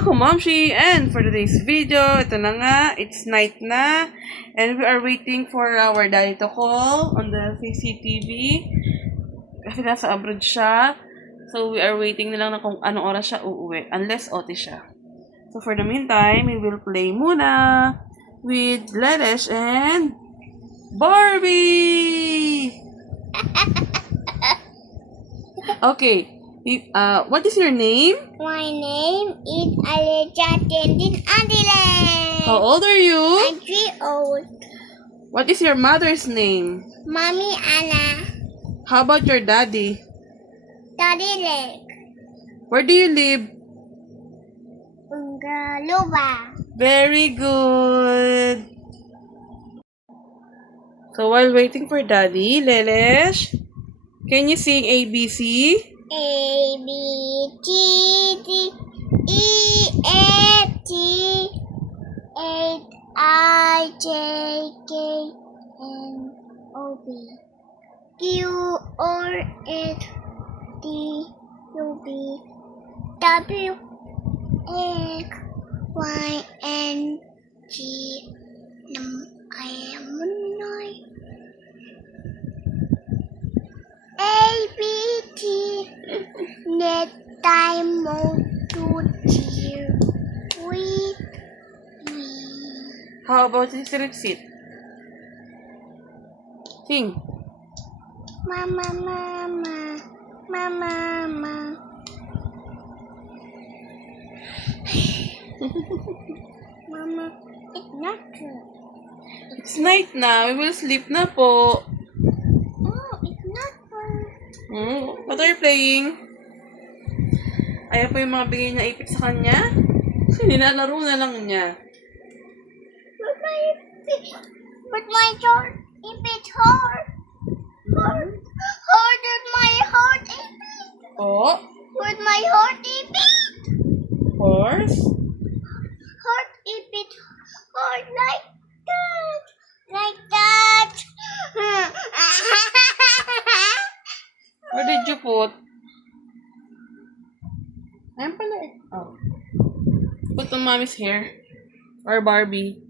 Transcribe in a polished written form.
Kumamshi, and for today's video, ito na nga, it's night na, and we are waiting for our daddy to call on the CCTV kasi nasa abroad siya, so we are waiting na lang na kung anong oras siya uuwi, unless OT siya. So for the meantime, we will play muna with Ledesh and Barbie! Okay. What is your name? My name is Aleja Tendin Adile. How old are you? I'm 3 old. What is your mother's name? Mommy Anna. How about your daddy? Daddy Lake. Where do you live? Ungaluba. Very good. So while waiting for daddy, Lelesh, can you sing ABC? A B C D E F G H I J K L O P Q R S T U V W X Y and G I am A B T Net time to cheer with me. How about his receipt? Sing. Mama, mama, mama, mama. Mama, it's not true. It's night na. We will sleep na po. Oh, it's not true. What are you playing? Ayaw po yung mga bigay niya ipit sa kanya? Nilalaro na lang niya. But my heart, if it's hard, hard with my heart, if it, Oh, with my heart, if it, horse. heart, if it, hard like that, like that. Where did you put? Ayan pala eh. Oh. Put on mommy's hair. Or Barbie.